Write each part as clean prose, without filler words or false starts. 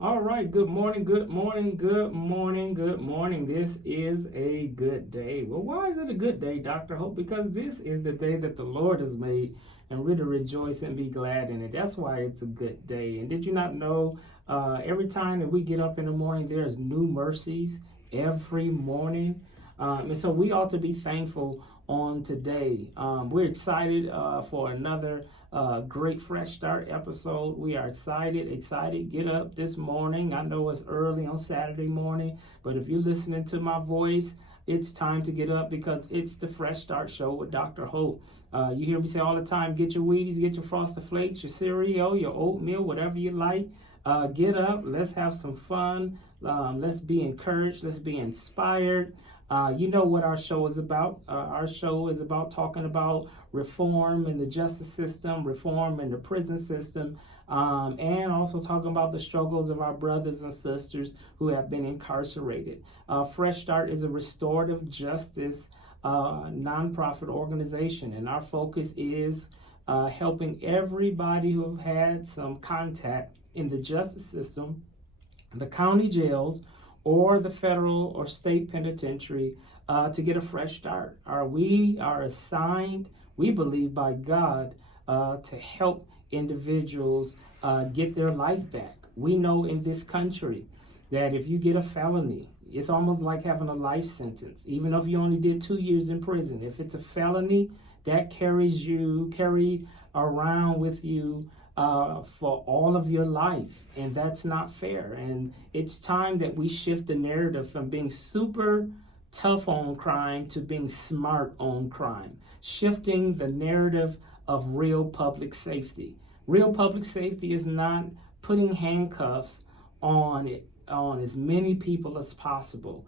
All right, good morning, good morning, good morning, good morning. This is a good day. Well, why is it a good day, Dr. Hope? Because this is the day that the Lord has made, and we're to rejoice and be glad in it. That's why it's a good day. And did you not know every time that we get up in the morning, there's new mercies every morning? And so we ought to be thankful on today. We're excited for another great Fresh Start episode. We are excited. Get up this morning. I know it's early on Saturday morning, but if you're listening to my voice, it's time to get up because it's the Fresh Start Show with Dr. Hope. You hear me say all the time, get your Wheaties, get your Frosted Flakes, your cereal, your oatmeal, whatever you like. Get up. Let's have some fun. Let's be encouraged. Let's be inspired. You know what our show is about. Our show is about talking about reform in the justice system, reform in the prison system, and also talking about the struggles of our brothers and sisters who have been incarcerated. Fresh Start is a restorative justice nonprofit organization, and our focus is helping everybody who have had some contact in the justice system, the county jails, or the federal or state penitentiary to get a fresh start. We are assigned, we believe, by God to help individuals get their life back. We know in this country that if you get a felony, it's almost like having a life sentence, even if you only did 2 years in prison. If it's a felony, that carry around with you for all of your life, and that's not fair. And it's time that we shift the narrative from being super tough on crime to being smart on crime, shifting the narrative of real public safety. Real public safety is not putting handcuffs on as many people as possible.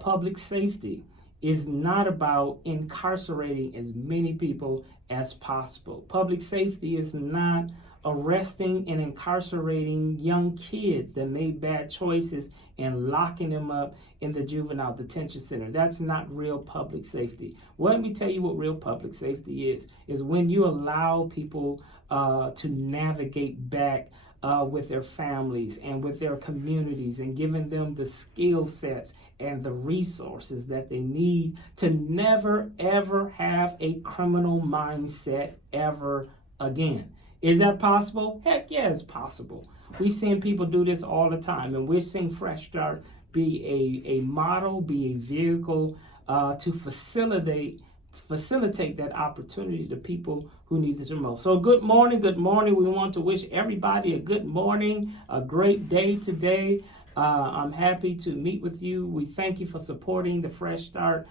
Public safety is not about incarcerating as many people as possible. Public safety is not arresting and incarcerating young kids that made bad choices and locking them up in the juvenile detention center. That's not real public safety. Well, let me tell you what real public safety is when you allow people to navigate back with their families and with their communities, and giving them the skill sets and the resources that they need to never ever have a criminal mindset ever again. Is that possible? Heck yeah, it's possible. We're seeing people do this all the time, and we're seeing Fresh Start be a model, be a vehicle to facilitate that opportunity to people who need it the most. So good morning. We want to wish everybody a good morning, a great day today. I'm happy to meet with you. We thank you for supporting the Fresh Start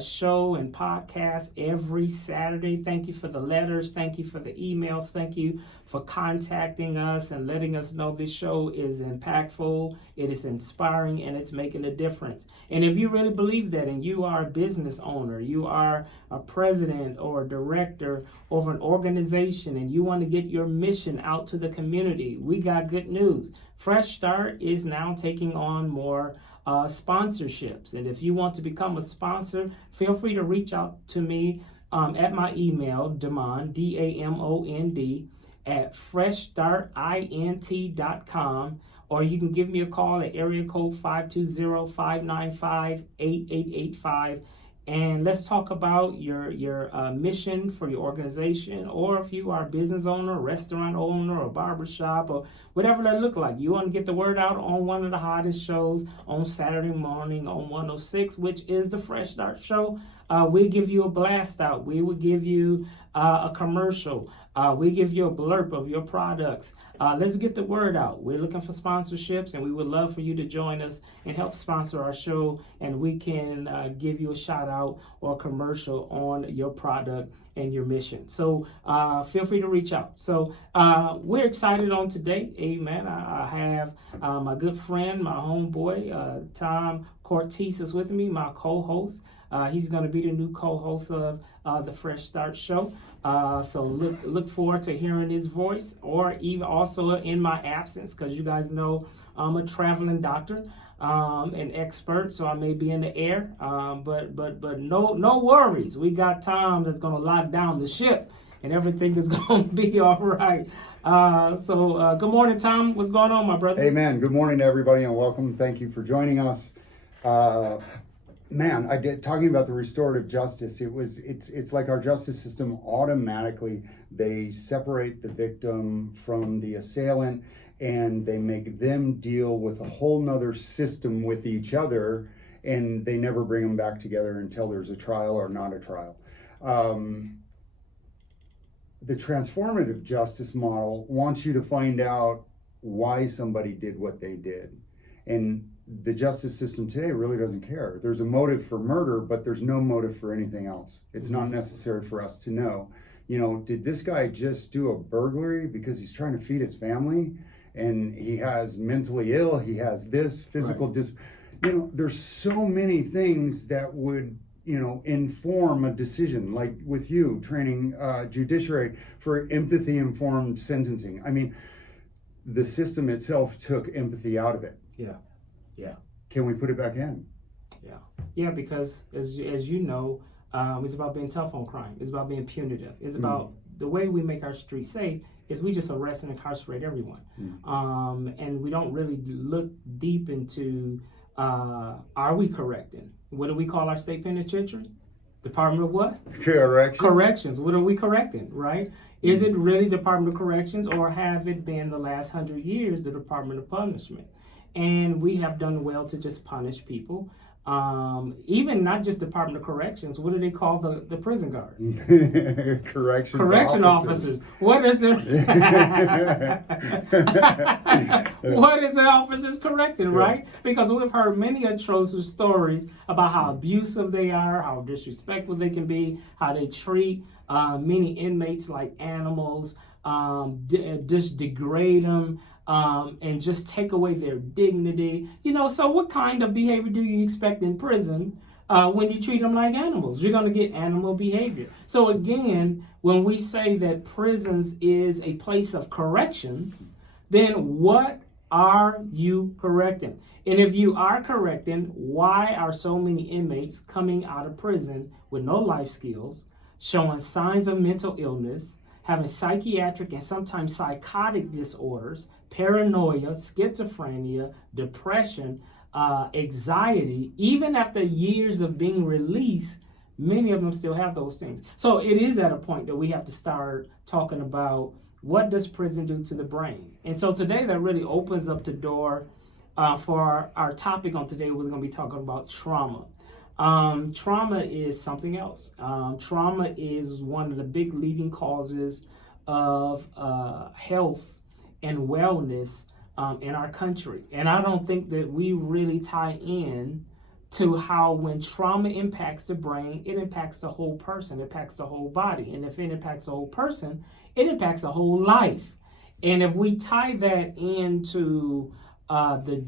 show and podcast every Saturday. Thank you for the letters. Thank you for the emails. Thank you for contacting us and letting us know this show is impactful, it is inspiring, and it's making a difference. And if you really believe that, and you are a business owner, you are a president or a director of an organization, and you want to get your mission out to the community, we got good news. Fresh Start is now taking on more sponsorships. And if you want to become a sponsor, feel free to reach out to me at my email, Damond, DAMOND, at freshstartint.com, or you can give me a call at area code 520-595-8885. And let's talk about your mission for your organization, or if you are a business owner, a restaurant owner, or barbershop, or whatever that look like. You want to get the word out on one of the hottest shows on Saturday morning on 106, which is the Fresh Start Show. We'll give you a blast out. We will give you a commercial. We give you a blurb of your products. Let's get the word out. We're looking for sponsorships, and we would love for you to join us and help sponsor our show, and we can give you a shout out or commercial on your product and your mission. So feel free to reach out. So we're excited on today. Amen. I have my good friend, my homeboy, Tom Cortese is with me, my co-host. He's going to be the new co-host of the Fresh Start Show. So look forward to hearing his voice, or even also in my absence, because you guys know I'm a traveling doctor, an expert, so I may be in the air. But no worries. We got Tom that's going to lock down the ship. and everything is going to be all right. So good morning, Tom. What's going on, my brother? Amen. Good morning to everybody and welcome. Thank you for joining us. Talking about the restorative justice, it's like our justice system automatically, they separate the victim from the assailant and they make them deal with a whole nother system with each other, and they never bring them back together until there's a trial or not a trial. The transformative justice model wants you to find out why somebody did what they did. And the justice system today really doesn't care. There's a motive for murder, but there's no motive for anything else. It's not necessary for us to know, did this guy just do a burglary because he's trying to feed his family and he has mentally ill, he has this physical there's so many things that would inform a decision, like with you training judiciary for empathy-informed sentencing. I mean, the system itself took empathy out of it. Yeah. Can we put it back in? Yeah, because as you know, it's about being tough on crime. It's about being punitive. It's about the way we make our streets safe is we just arrest and incarcerate everyone. And we don't really look deep into, are we correcting? What do we call our state penitentiary? Department of what? Corrections. What are we correcting, right? Is it really Department of Corrections, or have it been the last 100 years the Department of Punishment? And we have done well to just punish people. Even not just Department of Corrections. What do they call the prison guards? Correction officers. What is it? What is the officers correcting, right? Because we've heard many atrocious stories about how abusive they are, how disrespectful they can be, how they treat many inmates like animals, just degrade them. And just take away their dignity. So what kind of behavior do you expect in prison when you treat them like animals? You're going to get animal behavior. So again, when we say that prisons is a place of correction, then what are you correcting? And if you are correcting, why are so many inmates coming out of prison with no life skills, showing signs of mental illness, having psychiatric and sometimes psychotic disorders, paranoia, schizophrenia, depression, anxiety? Even after years of being released, many of them still have those things. So it is at a point that we have to start talking about, what does prison do to the brain? And so today that really opens up the door for our topic on today. We're going to be talking about trauma. Trauma is something else. Trauma is one of the big leading causes of health and wellness in our country. And I don't think that we really tie in to how when trauma impacts the brain, it impacts the whole person, it impacts the whole body. And if it impacts the whole person, it impacts the whole life. And if we tie that into the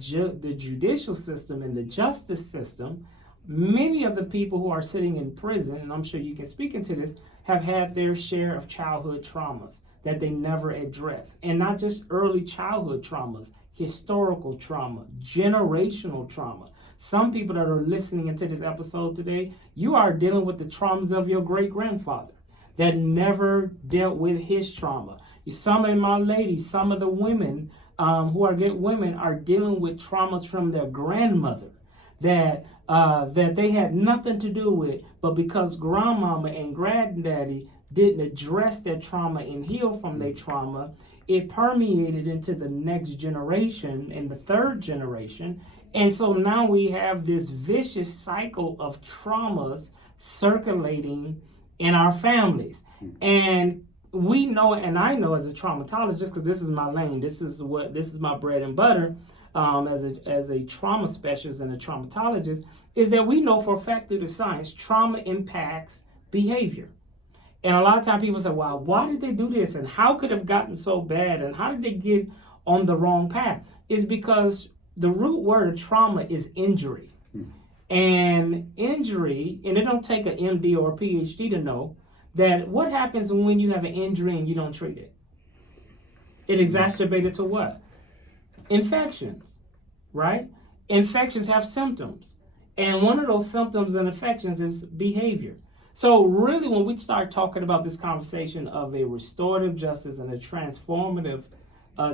judicial system and the justice system, many of the people who are sitting in prison, and I'm sure you can speak into this, have had their share of childhood traumas that they never address. And not just early childhood traumas, historical trauma, generational trauma. Some people that are listening into this episode today, you are dealing with the traumas of your great-grandfather that never dealt with his trauma. Some of my ladies, some of the women who are good women are dealing with traumas from their grandmother that they had nothing to do with, but because grandmama and granddaddy didn't address their trauma and heal from their trauma, it permeated into the next generation and the third generation. And so now we have this vicious cycle of traumas circulating in our families. And we know, and I know as a traumatologist, because this is my lane, this is my bread and butter, as a trauma specialist and a traumatologist, is that we know for a fact through the science, trauma impacts behavior. And a lot of times people say, well, why did they do this? And how could it have gotten so bad? And how did they get on the wrong path? It's because the root word of trauma is injury. And injury, and it don't take an MD or a PhD to know that what happens when you have an injury and you don't treat it? It exacerbated to what? Infections, right? Infections have symptoms. And one of those symptoms and infections is behavior. So really, when we start talking about this conversation of a restorative justice and a transformative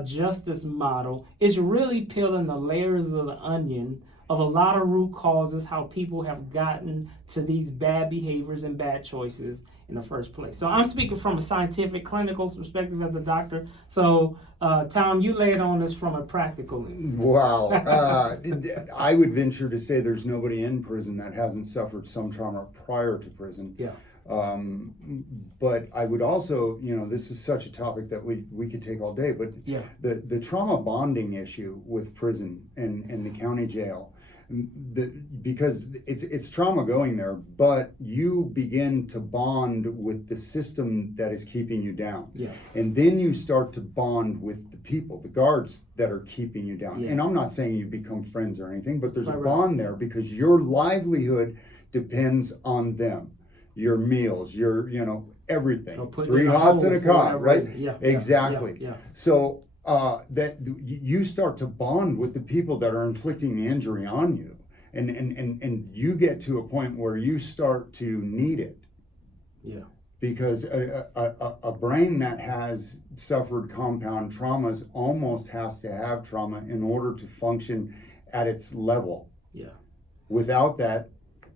justice model, it's really peeling the layers of the onion of a lot of root causes, how people have gotten to these bad behaviors and bad choices in the first place. So I'm speaking from a scientific, clinical perspective as a doctor. So Tom, you lay it on us from a practical lens. Wow. I would venture to say there's nobody in prison that hasn't suffered some trauma prior to prison. Yeah. But I would also, this is such a topic that we could take all day, but yeah. the trauma bonding issue with prison and the county jail, because it's trauma going there, but you begin to bond with the system that is keeping you down. Yeah. And then you start to bond with the people, the guards that are keeping you down. Yeah. And I'm not saying you become friends or anything, but there's right, a bond there because your livelihood depends on them. Your meals, your, everything. 3 hots and a cot, right? Yeah. Exactly. Yeah. So that you start to bond with the people that are inflicting the injury on you, and you get to a point where you start to need it. Yeah. Because a brain that has suffered compound traumas almost has to have trauma in order to function at its level. Yeah. Without that,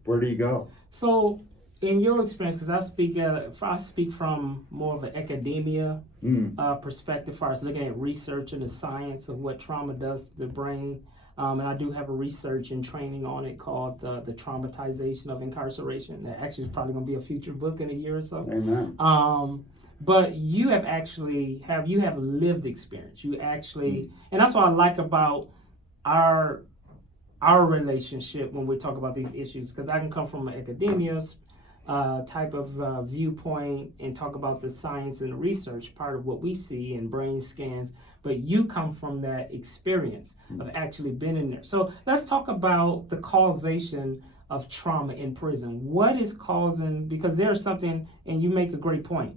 where do you go? So, in your experience, because I speak from more of an academia perspective, as far as looking at research and the science of what trauma does to the brain, and I do have a research and training on it called the traumatization of incarceration. That actually is probably going to be a future book in a year or so. Amen. But you have lived experience. You actually, and that's what I like about our relationship when we talk about these issues, because I can come from an academia type of viewpoint and talk about the science and the research part of what we see in brain scans, but you come from that experience of actually being in there. So let's talk about the causation of trauma in prison. What is causing, because there's something, and you make a great point.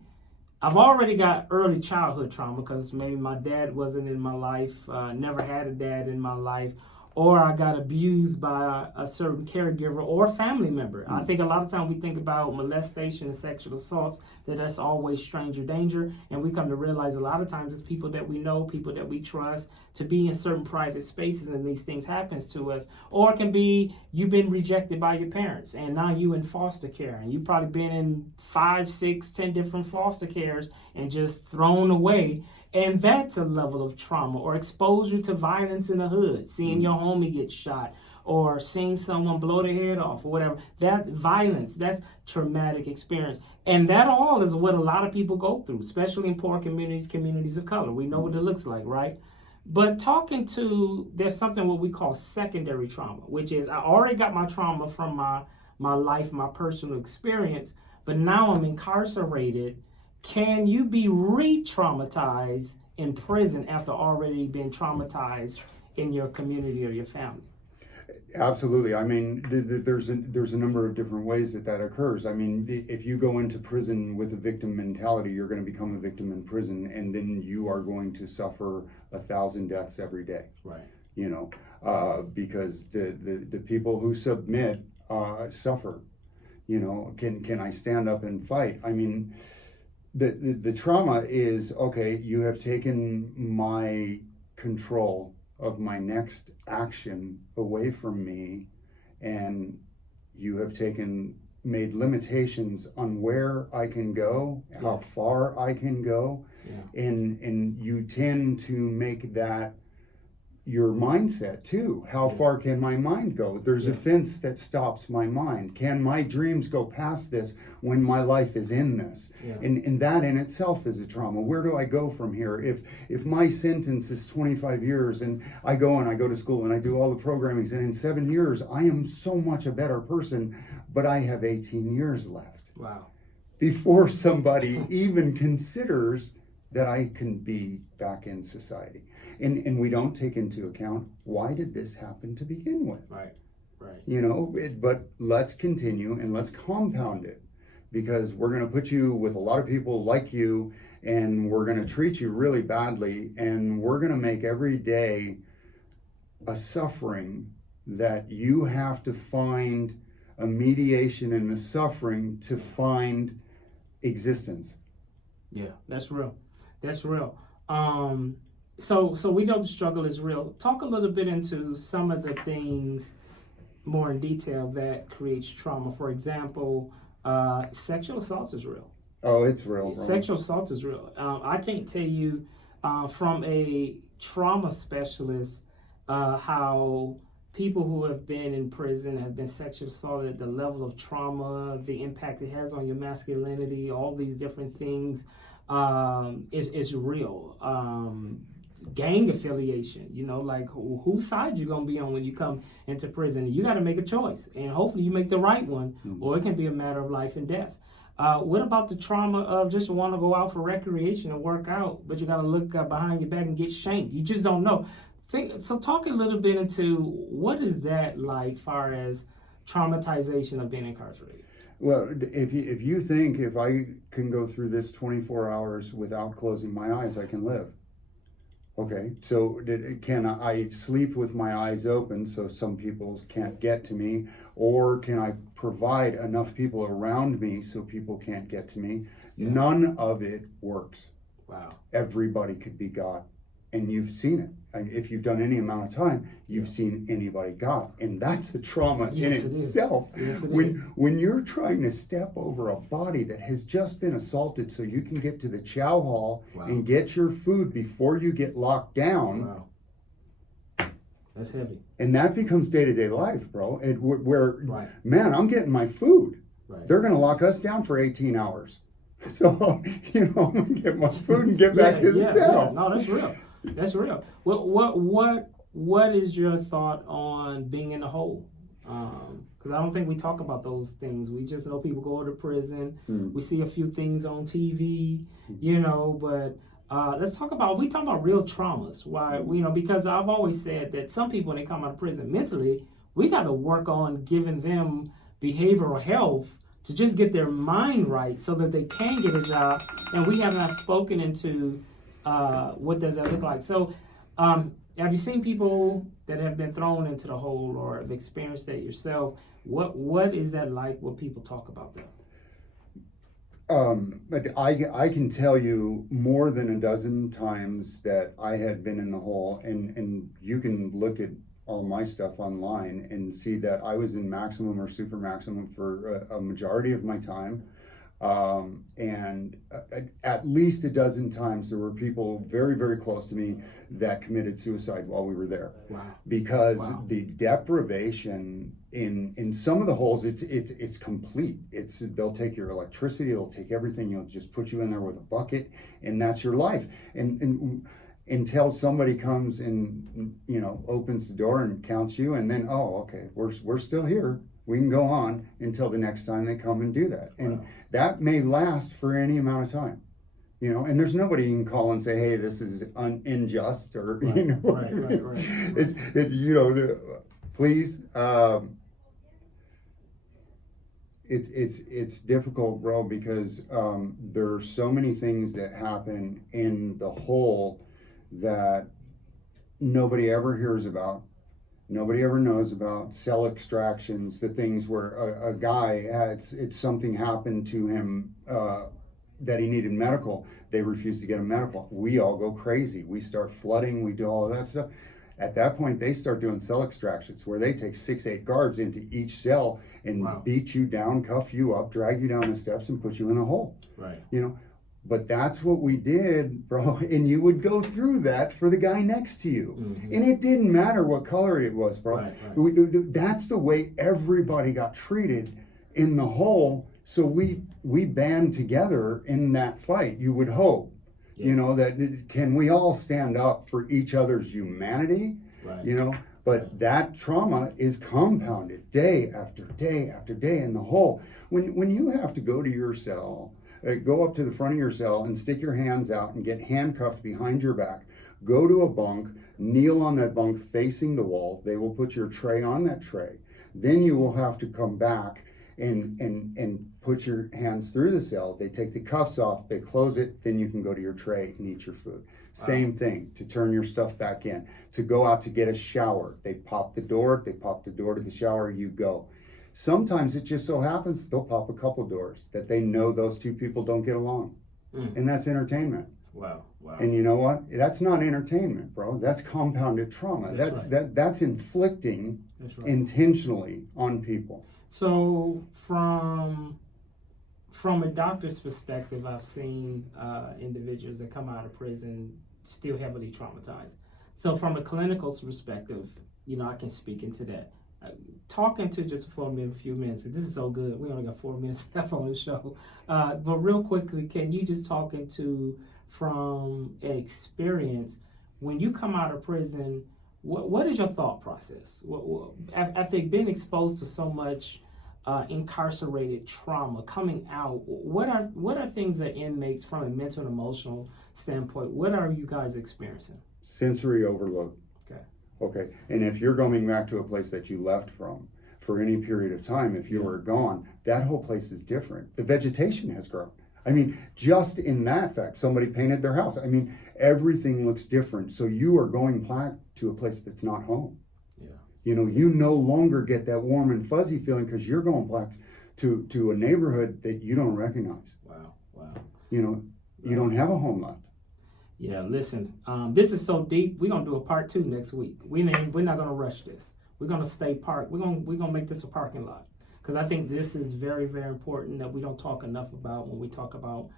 I've already got early childhood trauma because maybe my dad wasn't in my life, never had a dad in my life, or I got abused by a certain caregiver or family member. I think a lot of times we think about molestation and sexual assaults, that's always stranger danger, and we come to realize a lot of times it's people that we know, people that we trust, to be in certain private spaces and these things happens to us. Or it can be you've been rejected by your parents and now you in foster care, and you've probably been in 5, 6, 10 different foster cares and just thrown away. And that's a level of trauma, or exposure to violence in the hood, seeing your homie get shot, or seeing someone blow their head off, or whatever. That violence, that's traumatic experience. And that all is what a lot of people go through, especially in poor communities of color. We know what it looks like, right? But there's something what we call secondary trauma, which is I already got my trauma from my life, my personal experience, but now I'm incarcerated. Can you be re-traumatized in prison after already being traumatized in your community or your family? Absolutely. I mean, there's a number of different ways that occurs. I mean, if you go into prison with a victim mentality, you're going to become a victim in prison, and then you are going to suffer 1,000 deaths every day. Right. Because the people who submit suffer. Can I stand up and fight? I mean, the trauma is, okay, you have taken my control of my next action away from me, and you have made limitations on where I can go, how far I can go, and you tend to make that your mindset too. How far can my mind go? There's a fence that stops my mind. Can my dreams go past this when my life is in this? And that in itself is a trauma. Where do I go from here? If my sentence is 25 years and I go to school and I do all the programming, and in 7 years I am so much a better person, but I have 18 years left. Wow. Before somebody even considers that I can be back in society. And we don't take into account, why did this happen to begin with? Right. But let's continue and let's compound it, because we're going to put you with a lot of people like you, and we're going to treat you really badly, and we're going to make every day a suffering that you have to find a mediation in the suffering to find existence. Yeah, that's real. That's real. So we know the struggle is real. Talk a little bit into some of the things more in detail that creates trauma. For example, sexual assault is real. Oh, it's real, bro. Sexual assault is real. I can't tell you from a trauma specialist how people who have been in prison have been sexually assaulted, the level of trauma, the impact it has on your masculinity, all these different things is real. Gang affiliation, like whose side you're going to be on when you come into prison. You got to make a choice, and hopefully you make the right one, or it can be a matter of life and death. What about the trauma of just want to go out for recreation and work out, but you got to look behind your back and get shanked? You just don't know. So talk a little bit into what is that like far as traumatization of being incarcerated? Well, if you think if I can go through this 24 hours without closing my eyes, I can live. Okay, so can I sleep with my eyes open so some people can't get to me? Or can I provide enough people around me so people can't get to me? Yeah. None of it works. Wow. Everybody could be God. And you've seen it. If you've done any amount of time, you've seen anybody God. And that's a trauma in itself. Yes, when you're trying to step over a body that has just been assaulted so you can get to the chow hall and get your food before you get locked down. Wow. That's heavy. And that becomes day-to-day life, bro. Man, I'm getting my food. Right. They're going to lock us down for 18 hours. So, I'm going to get my food and get back to the cell. Yeah. No, that's real. That's real. What is your thought on being in the hole? Because I don't think we talk about those things. We just know people go to prison. We see a few things on TV, but let's talk about real traumas. Why, because I've always said that some people, when they come out of prison mentally, we got to work on giving them behavioral health to just get their mind right so that they can get a job. And we have not spoken into what does that look like. So have you seen people that have been thrown into the hole or have experienced that yourself? What is that like when people talk about that? But I can tell you more than a dozen times that I had been in the hole, and you can look at all my stuff online and see that I was in maximum or super maximum for a majority of my time. And at least a dozen times there were people very, very close to me that committed suicide while we were there. Wow. Because the deprivation in some of the holes, it's complete. They'll take your electricity, they'll take everything, they'll just put you in there with a bucket, and that's your life. And until somebody comes and opens the door and counts you, and then okay, we're still here. We can go on until the next time they come and do that. And that may last for any amount of time. And there's nobody you can call and say, hey, this is unjust, or Right. Please. It's difficult, bro, because there are so many things that happen in the hole that nobody ever hears about. Nobody ever knows about cell extractions, the things where a guy something happened to him that he needed medical. They refuse to get him medical. We all go crazy. We start flooding. We do all of that stuff. At that point, they start doing cell extractions where they take 6-8 guards into each cell and beat you down, cuff you up, drag you down the steps, and put you in a hole. Right. But that's what we did, bro. And you would go through that for the guy next to you. Mm-hmm. And it didn't matter what color it was, bro. Right. That's the way everybody got treated in the hole. So we band together in that fight, you would hope. Yeah. That can we all stand up for each other's humanity? Right. But that trauma is compounded day after day after day in the hole. When you have to go to your cell, go up to the front of your cell and stick your hands out and get handcuffed behind your back. Go to a bunk, kneel on that bunk facing the wall. They will put your tray on that tray. Then you will have to come back and put your hands through the cell. They take the cuffs off, they close it, then you can go to your tray and eat your food. Same thing, to turn your stuff back in. To go out to get a shower, they pop the door to the shower, you go. Sometimes it just so happens they'll pop a couple doors that they know those two people don't get along. And that's entertainment. Wow. Wow. And you know what? That's not entertainment, bro. That's compounded trauma. That's inflicting intentionally on people. So from a doctor's perspective, I've seen individuals that come out of prison still heavily traumatized. So from a clinical perspective, I can speak into that. Talking to just for a few minutes. This is so good. We only got 4 minutes left on the show. But real quickly, can you just talk into, from an experience, when you come out of prison, what is your thought process? After being exposed to so much incarcerated trauma, coming out, what are things that inmates, from a mental and emotional standpoint, what are you guys experiencing? Sensory overload. Okay, and if you're going back to a place that you left from for any period of time, if you were gone, that whole place is different. The vegetation has grown. I mean, just in that fact, somebody painted their house. I mean, everything looks different. So you are going back to a place that's not home. Yeah. You no longer get that warm and fuzzy feeling because you're going back to a neighborhood that you don't recognize. Wow. You don't have a home left. Yeah, listen, this is so deep. We're gonna do a part 2 next week. We're not gonna rush this. We're gonna stay parked. We're gonna make this a parking lot, because I think this is very, very important that we don't talk enough about when we talk about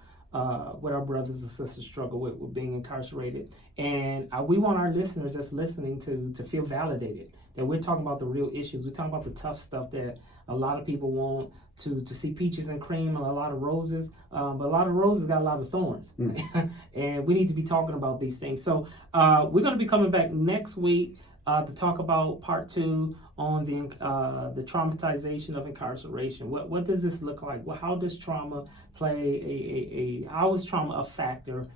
what our brothers and sisters struggle with being incarcerated. And we want our listeners that's listening to feel validated, that we're talking about the real issues. We're talking about the tough stuff that a lot of people want to see peaches and cream and a lot of roses, but a lot of roses got a lot of thorns. And we need to be talking about these things. So we're going to be coming back next week to talk about part 2 on the traumatization of incarceration. What does this look like? Well, how does trauma play how is trauma a factor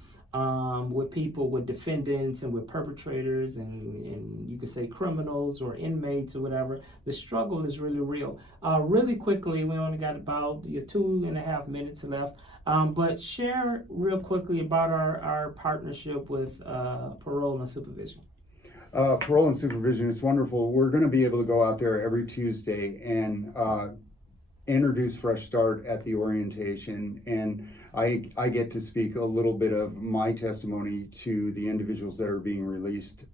with people, with defendants and with perpetrators and you could say criminals or inmates or whatever? The struggle is really real. Really quickly, we only got about 2.5 minutes left, but share real quickly about our partnership with Parole and Supervision. Parole and Supervision is wonderful. We're going to be able to go out there every Tuesday and introduce Fresh Start at the orientation, and I get to speak a little bit of my testimony to the individuals that are being released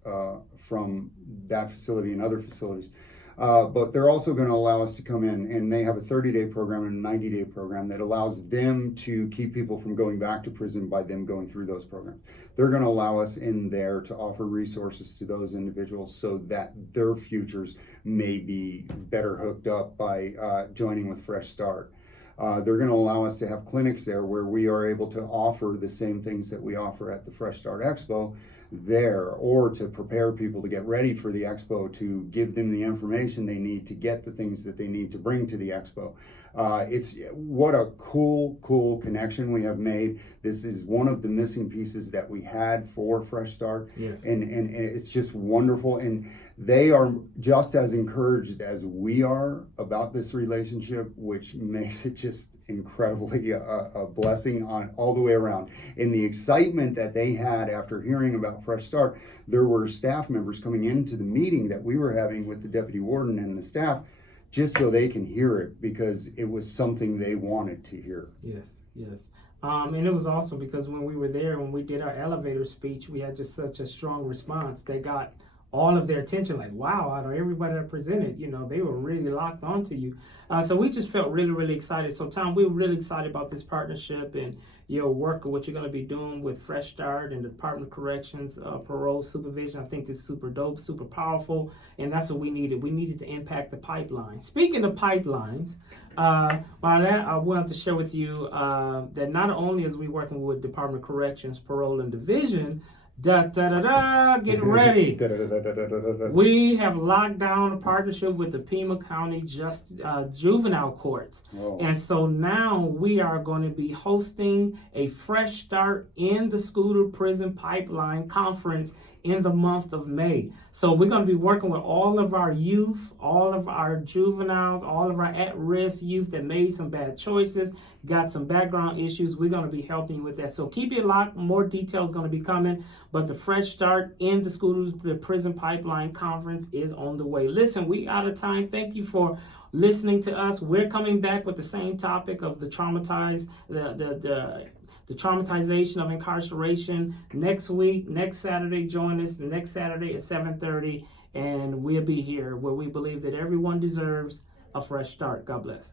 from that facility and other facilities. But they're also going to allow us to come in, and they have a 30-day program and a 90-day program that allows them to keep people from going back to prison by them going through those programs. They're going to allow us in there to offer resources to those individuals so that their futures may be better hooked up by joining with Fresh Start. They're going to allow us to have clinics there where we are able to offer the same things that we offer at the Fresh Start Expo there, or to prepare people to get ready for the expo, to give them the information they need to get the things that they need to bring to the expo. It's what a cool connection we have made. This is one of the missing pieces that we had for Fresh Start. Yes. And it's just wonderful, and they are just as encouraged as we are about this relationship, which makes it just incredibly a blessing on all the way around. And the excitement that they had after hearing about Fresh Start, there were staff members coming into the meeting that we were having with the deputy warden and the staff, just so they can hear it, because it was something they wanted to hear. Yes. And it was awesome because when we were there, when we did our elevator speech, we had just such a strong response. They got all of their attention, like, wow, out of everybody that presented, they were really locked onto you. So we just felt really, really excited. So Tom, we were really excited about this partnership and your work and what you're going to be doing with Fresh Start and the Department of Corrections, Parole Supervision. I think this is super dope, super powerful, and that's what we needed. We needed to impact the pipeline. Speaking of pipelines, I wanted to share with you that not only is we working with Department of Corrections, Parole and Division, get ready. We have locked down a partnership with the Pima County Juvenile Courts. Oh. And so now we are going to be hosting a Fresh Start in the School to Prison Pipeline Conference in the month of May. So we're going to be working with all of our youth, all of our juveniles, all of our at-risk youth that made some bad choices, got some background issues. We're going to be helping you with that. So keep it locked. More details going to be coming. But the Fresh Start in the School to Prison Pipeline Conference is on the way. Listen, we out of time. Thank you for listening to us. We're coming back with the same topic of the traumatized, the traumatization of incarceration next week, next Saturday. Join us the next Saturday at 7:30, and we'll be here where we believe that everyone deserves a fresh start. God bless.